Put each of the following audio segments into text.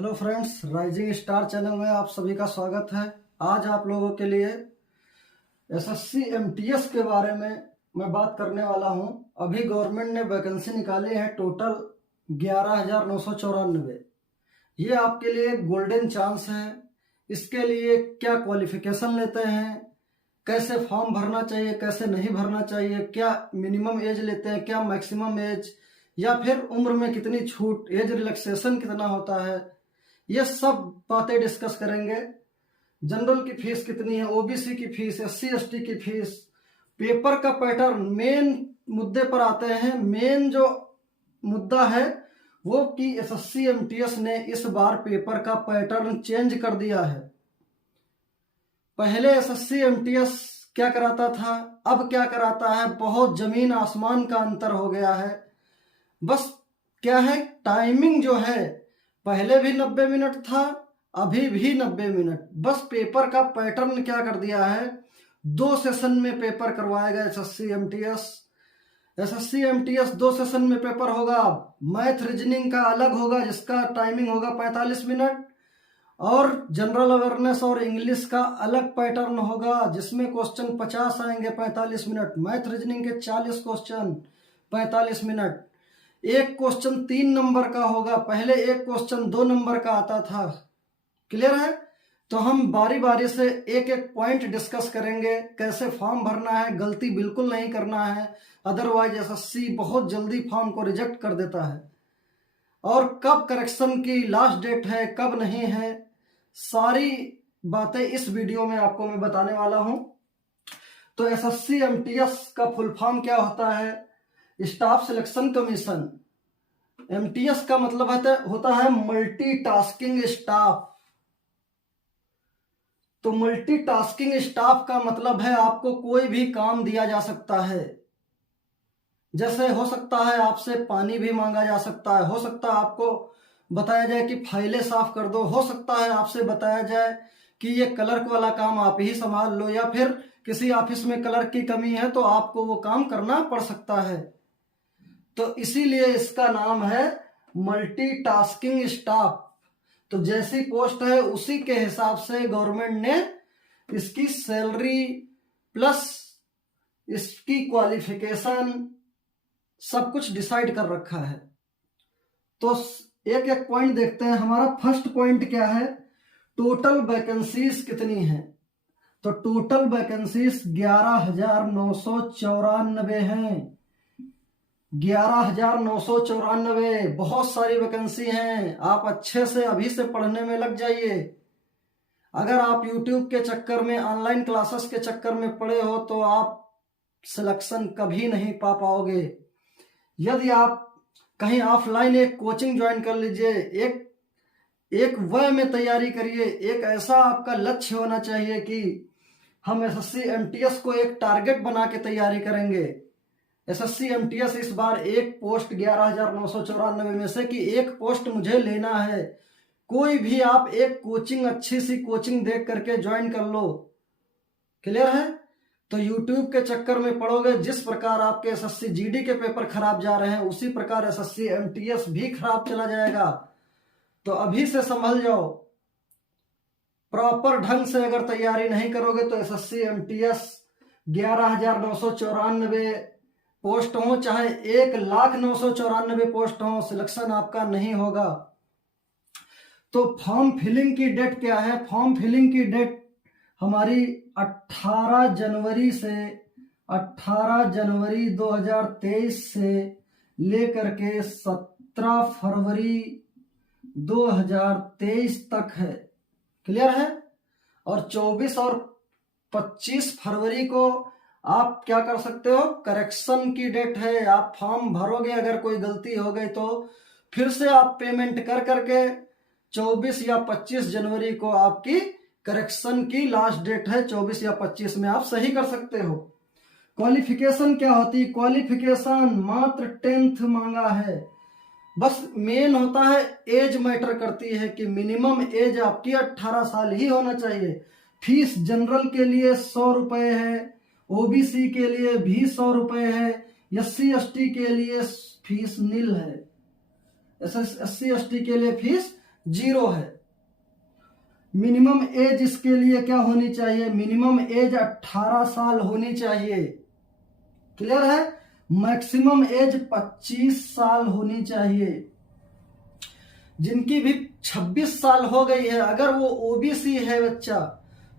Hello friends, rising star channel में आप सभी का स्वागत है। आज आप लोगों के लिए एसएससी एमटीएस के बारे में मैं बात करने वाला हूं। अभी गवर्नमेंट ने वैकेंसी निकाली है टोटल 11,994। ये आपके लिए गोल्डन चांस है। इसके लिए क्या क्वालिफिकेशन लेते हैं, कैसे फॉर्म भरना चाहिए, कैसे नहीं भरना चाहिए, क्या मिनिमम एज लेते हैं, क्या मैक्सिमम एज, या फिर उम्र में कितनी छूट, एज रिलैक्सेशन कितना होता है, ये सब बातें डिस्कस करेंगे। जनरल की फीस कितनी है, ओबीसी की फीस, एससी एसटी की फीस, पेपर का पैटर्न, मेन मुद्दे पर आते हैं। मेन जो मुद्दा है वो कि एसएससी एमटीएस ने इस बार पेपर का पैटर्न चेंज कर दिया है। पहले एसएससी एमटीएस क्या कराता था, अब क्या कराता है, बहुत जमीन आसमान का अंतर हो गया है। बस क्या है, टाइमिंग जो है पहले भी 90 मिनट था, अभी भी 90 मिनट। बस पेपर का पैटर्न क्या कर दिया है, 2 सेशन में पेपर करवाएगा SSC MTS. SSC MTS 2 session में पेपर होगा। मैथ रीजनिंग का अलग होगा जिसका टाइमिंग होगा 45 मिनट, और जनरल अवेयरनेस और इंग्लिश का अलग पैटर्न होगा जिसमें क्वेश्चन 50 आएंगे 45 मिनट, मैथ रीजनिंग के 40 क्वेश्चन 45 मिनट। एक क्वेश्चन 3 नंबर का होगा, पहले एक क्वेश्चन 2 नंबर का आता था। क्लियर है? तो हम बारी बारी से एक एक पॉइंट डिस्कस करेंगे। कैसे फॉर्म भरना है, गलती बिल्कुल नहीं करना है, अदरवाइज एसएससी बहुत जल्दी फॉर्म को रिजेक्ट कर देता है। और कब करेक्शन की लास्ट डेट है, कब नहीं है, सारी बातें इस वीडियो में आपको मैं बताने वाला हूं। तो एसएससी एमटीएस का फुल फॉर्म क्या होता है? Staff selection commission. एमटीएस का मतलब होता है मल्टीटास्किंग स्टाफ। तो मल्टीटास्किंग स्टाफ का मतलब है आपको कोई भी काम दिया जा सकता है। जैसे हो सकता है आपसे पानी भी मांगा जा सकता है, हो सकता है आपको बताया जाए कि फाइलें साफ कर दो, हो सकता है आपसे बताया जाए कि ये क्लर्क वाला काम आप ही संभाल लो, या फिर किसी ऑफिस में क्लर्क की कमी है तो आपको वो काम करना पड़ सकता है। तो इसीलिए इसका नाम है मल्टीटास्किंग स्टाफ। तो जैसी पोस्ट है उसी के हिसाब से गवर्नमेंट ने इसकी सैलरी प्लस इसकी क्वालिफिकेशन सब कुछ डिसाइड कर रखा है। तो एक एक पॉइंट देखते हैं। हमारा फर्स्ट पॉइंट क्या है, टोटल वैकेंसीज कितनी है? तो टोटल वैकेंसीज 11,994 हैं। 11,994, बहुत सारी वैकेंसी हैं। आप अच्छे से अभी से पढ़ने में लग जाइए। अगर आप YouTube के चक्कर में, ऑनलाइन क्लासेस के चक्कर में पड़े हो तो आप सिलेक्शन कभी नहीं पा पाओगे। यदि आप कहीं ऑफलाइन एक कोचिंग ज्वाइन कर लीजिए, एक वे में तैयारी करिए। एक ऐसा आपका लक्ष्य होना चाहिए कि हम एसएससी एमटीएस को एक टारगेट बना के तैयारी करेंगे। एसएससी एमटीएस इस बार एक पोस्ट 11,994 में से कि एक पोस्ट मुझे लेना है। कोई भी आप एक कोचिंग, अच्छी सी कोचिंग देख करके ज्वाइन कर लो। क्लियर है? तो YouTube के चक्कर में पढ़ोगे, जिस प्रकार आपके एसएससी जीडी के पेपर खराब जा रहे हैं उसी प्रकार एसएससी एमटीएस भी खराब चला जाएगा। तो अभी से संभल जाओ। प्रॉपर ढंग से अगर तैयारी नहीं करोगे तो एसएससी एमटीएस 11,994 पोस्ट हो, चाहे 1,0994 पोस्ट हो, सिलेक्शन आपका नहीं होगा। तो फॉर्म फिलिंग की डेट क्या है? फॉर्म फिलिंग की डेट हमारी 18 जनवरी 2023 से लेकर के 17 फरवरी 2023 तक है। क्लियर है? और 24 और 25 फरवरी को आप क्या कर सकते हो, करेक्शन की डेट है। आप फॉर्म भरोगे, अगर कोई गलती हो गई तो फिर से आप पेमेंट कर करके 24 या 25 जनवरी को आपकी करेक्शन की लास्ट डेट है। 24 या 25 में आप सही कर सकते हो। क्वालिफिकेशन क्या होती है? क्वालिफिकेशन मात्र 10th मांगा है। बस मेन होता है एज मैटर करती है कि मिनिमम एज आपकी 18 साल ही होना चाहिए। फीस जनरल के लिए 100 रुपए है, ओबीसी के लिए भी 100 रुपए है, एससी एसटी के लिए फीस नील है। एससी एसटी के लिए फीस 0 है। मिनिमम एज इसके लिए क्या होनी चाहिए? मिनिमम एज 18 साल होनी चाहिए। क्लियर है? मैक्सिमम एज 25 साल होनी चाहिए। जिनकी भी 26 साल हो गई है, अगर वो ओबीसी है बच्चा,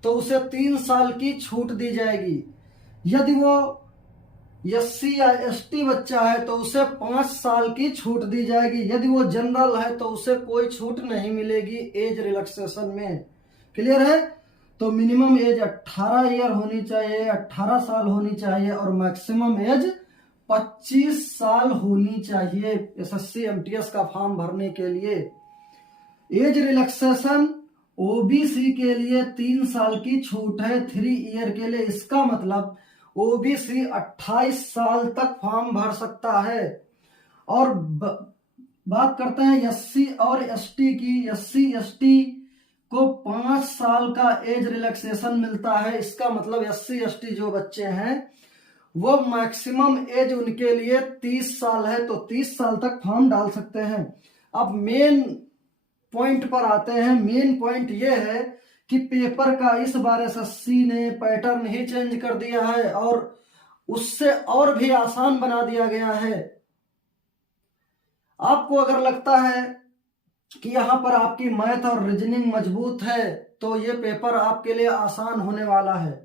तो उसे 3 साल की छूट दी जाएगी। यदि वो एससी या एसटी बच्चा है तो उसे 5 साल की छूट दी जाएगी। यदि वो जनरल है तो उसे कोई छूट नहीं मिलेगी एज रिलैक्सेशन में। क्लियर है? तो मिनिमम एज 18 ईयर होनी चाहिए, 18 साल होनी चाहिए, और मैक्सिमम एज 25 साल होनी चाहिए एसएससी एमटीएस का फॉर्म भरने के लिए। एज रिलैक्सेशन ओबीसी के लिए 3 साल की छूट है 3 ईयर के लिए। इसका मतलब ओबीसी 28 साल तक फॉर्म भर सकता है। और बात करते हैं एससी और एसटी की। एससी एसटी को 5 साल का एज रिलैक्सेशन मिलता है। इसका मतलब एससी एसटी जो बच्चे हैं वो मैक्सिमम एज उनके लिए 30 साल है, तो 30 साल तक फॉर्म डाल सकते हैं। अब मेन पॉइंट पर आते हैं। मेन पॉइंट ये है कि पेपर का इस बार एसएससी ने पैटर्न ही चेंज कर दिया है और उससे और भी आसान बना दिया गया है। आपको अगर लगता है कि यहां पर आपकी मैथ और रीजनिंग मजबूत है तो ये पेपर आपके लिए आसान होने वाला है।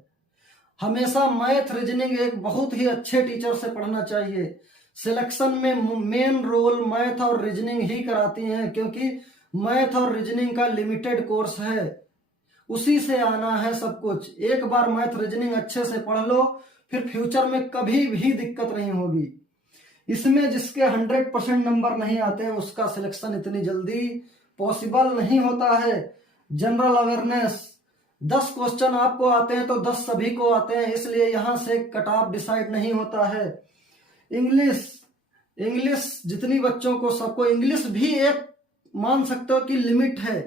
हमेशा मैथ रीजनिंग एक बहुत ही अच्छे टीचर से पढ़ना चाहिए। सिलेक्शन में मेन रोल मैथ और रीजनिंग ही कराती हैं, क्योंकि मैथ और रीजनिंग का लिमिटेड कोर्स है, उसी से आना है सब कुछ। एक बार मैथ रीजनिंग अच्छे से पढ़ लो, फिर फ्यूचर में कभी भी दिक्कत नहीं होगी। इसमें जिसके 100% नंबर नहीं आते हैं उसका सिलेक्शन इतनी जल्दी पॉसिबल नहीं होता है। जनरल अवेयरनेस 10 क्वेश्चन आपको आते हैं तो 10 सभी को आते हैं, इसलिए यहां से कट ऑफ डिसाइड नहीं होता है। इंग्लिश जितनी बच्चों को, सबको इंग्लिश भी एक मान सकते हो कि लिमिट है,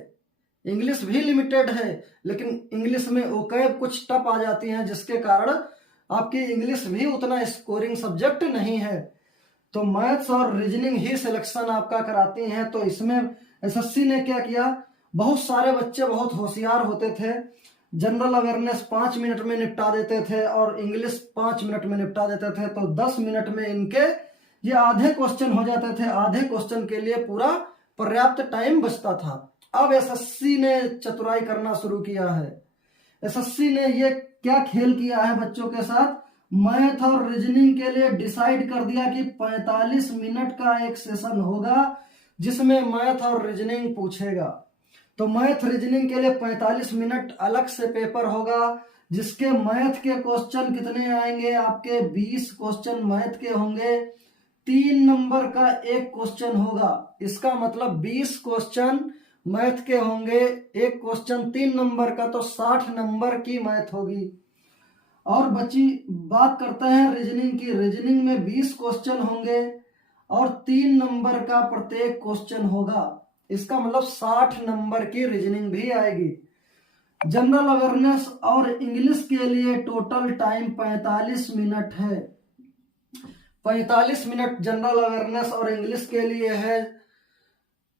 इंग्लिश भी लिमिटेड है, लेकिन इंग्लिश में ओकैब कुछ टफ आ जाती हैं जिसके कारण आपकी इंग्लिश भी उतना स्कोरिंग सब्जेक्ट नहीं है। तो मैथ्स और रीजनिंग ही सिलेक्शन आपका कराती हैं। तो इसमें एसएससी ने क्या किया, बहुत सारे बच्चे बहुत होशियार होते थे, जनरल अवेयरनेस 5 मिनट में निपटा देते थे और इंग्लिश 5 मिनट में निपटा देते थे, तो 10 मिनट में इनके ये आधे क्वेश्चन हो जाते थे। आधे क्वेश्चन के लिए पूरा पर्याप्त टाइम बचता था। अब एसएससी ने चतुराई करना शुरू किया है। एसएससी ने ये क्या खेल किया है बच्चों के साथ, मैथ और रीजनिंग के लिए डिसाइड कर दिया कि 45 मिनट का एक सेशन होगा जिसमें मैथ और रीजनिंग पूछेगा। तो मैथ रीजनिंग के लिए 45 मिनट अलग से पेपर होगा, जिसके मैथ के क्वेश्चन कितने आएंगे आपके, 20 क्वेश्चन मैथ के होंगे, 3 नंबर का एक क्वेश्चन होगा। इसका मतलब 20 क्वेश्चन मैथ के होंगे, एक क्वेश्चन 3 नंबर का, तो 60 नंबर की मैथ होगी। और बची बात करते हैं रीजनिंग की। रीजनिंग में 20 क्वेश्चन होंगे और 3 नंबर का प्रत्येक क्वेश्चन होगा। इसका मतलब 60 नंबर की रीजनिंग भी आएगी। जनरल अवेयरनेस और इंग्लिश के लिए टोटल टाइम 45 मिनट है। 45 मिनट जनरल अवेयरनेस और इंग्लिश के लिए है,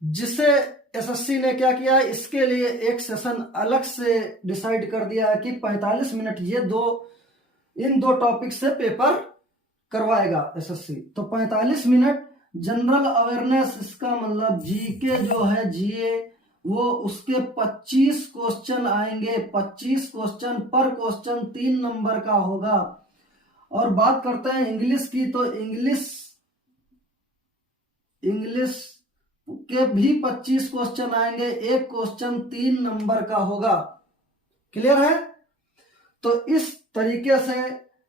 जिसे एसएससी ने क्या किया, इसके लिए एक सेशन अलग से डिसाइड कर दिया है कि 45 मिनट इन दो टॉपिक से पेपर करवाएगा एसएससी। तो 45 मिनट जनरल अवेयरनेस, इसका मतलब जीके जो है, जीए, वो उसके 25 क्वेश्चन आएंगे। 25 क्वेश्चन, पर क्वेश्चन 3 नंबर का होगा। और बात करते हैं इंग्लिश की, तो इंग्लिश के भी 25 क्वेश्चन आएंगे, एक क्वेश्चन 3 नंबर का होगा। क्लियर है? तो इस तरीके से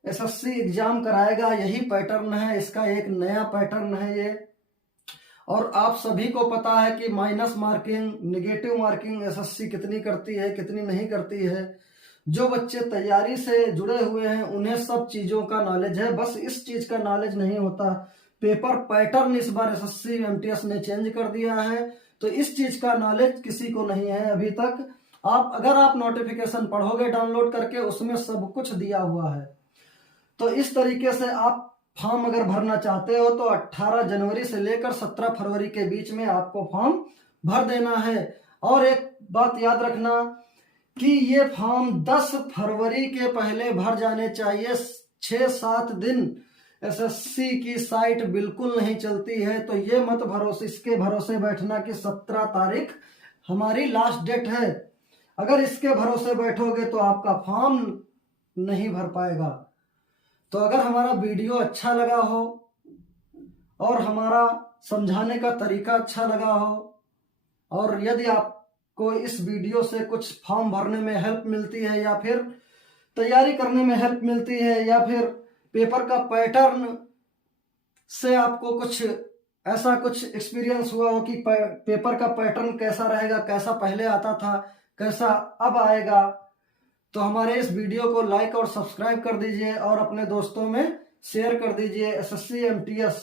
एसएससी एग्जाम कराएगा, यही पैटर्न है इसका, एक नया पैटर्न है ये। और आप सभी को पता है कि minus marking, negative marking SSC कितनी करती है, कितनी नहीं करती है। जो बच्चे तैयारी से जुड़े हुए हैं उन्हें सब चीजों का नॉलेज है, बस इस चीज का नॉलेज नहीं होता। पेपर पैटर्न इस बार एसएससी एमटीएस ने चेंज कर दिया है, तो इस चीज का नॉलेज किसी को नहीं है अभी तक। अगर आप नोटिफिकेशन पढ़ोगे डाउनलोड करके, उसमें सब कुछ दिया हुआ है। तो इस तरीके से आप फॉर्म अगर भरना चाहते हो तो 18 जनवरी से लेकर 17 फरवरी के बीच में आपको फॉर्म भर देना है। और एक बात याद रखना कि ये फॉर्म 10 फरवरी के पहले भर जाने चाहिए। 6-7 दिन एसएससी की साइट बिल्कुल नहीं चलती है, तो ये मत भरोसे इसके भरोसे बैठना कि 17 तारीख हमारी लास्ट डेट है। अगर इसके भरोसे बैठोगे तो आपका फॉर्म नहीं भर पाएगा। तो अगर हमारा वीडियो अच्छा लगा हो और हमारा समझाने का तरीका अच्छा लगा हो, और यदि आपको इस वीडियो से कुछ फॉर्म भरने में हेल्प मिलती है, या फिर तैयारी करने में हेल्प मिलती है, या फिर पेपर का पैटर्न से आपको कुछ ऐसा कुछ एक्सपीरियंस हुआ हो कि पेपर का पैटर्न कैसा रहेगा, कैसा पहले आता था, कैसा अब आएगा, तो हमारे इस वीडियो को लाइक और सब्सक्राइब कर दीजिए और अपने दोस्तों में शेयर कर दीजिए। एसएससी एमटीएस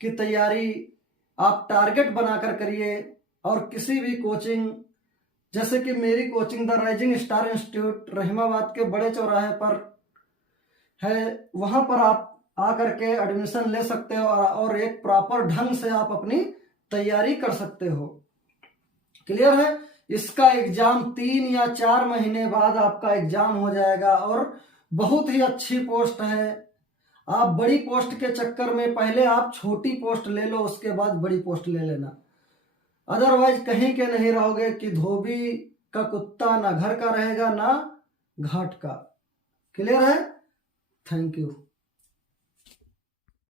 की तैयारी आप टारगेट बनाकर करिए, और किसी भी कोचिंग, जैसे कि मेरी coaching the rising star institute Rahimabad के बड़े चौराहे पर है, वहां पर आप आकर के एडमिशन ले सकते हो और एक प्रॉपर ढंग से आप अपनी तैयारी कर सकते हो। क्लियर है? इसका एग्जाम 3 या 4 महीने बाद आपका एग्जाम हो जाएगा, और बहुत ही अच्छी पोस्ट है। आप बड़ी पोस्ट के चक्कर में पहले आप छोटी पोस्ट ले लो, उसके बाद बड़ी पोस्ट ले लेना, अदरवाइज कहीं के नहीं रहोगे कि धोबी का कुत्ता ना घर का रहेगा ना घाट का। क्लियर है? Thank you.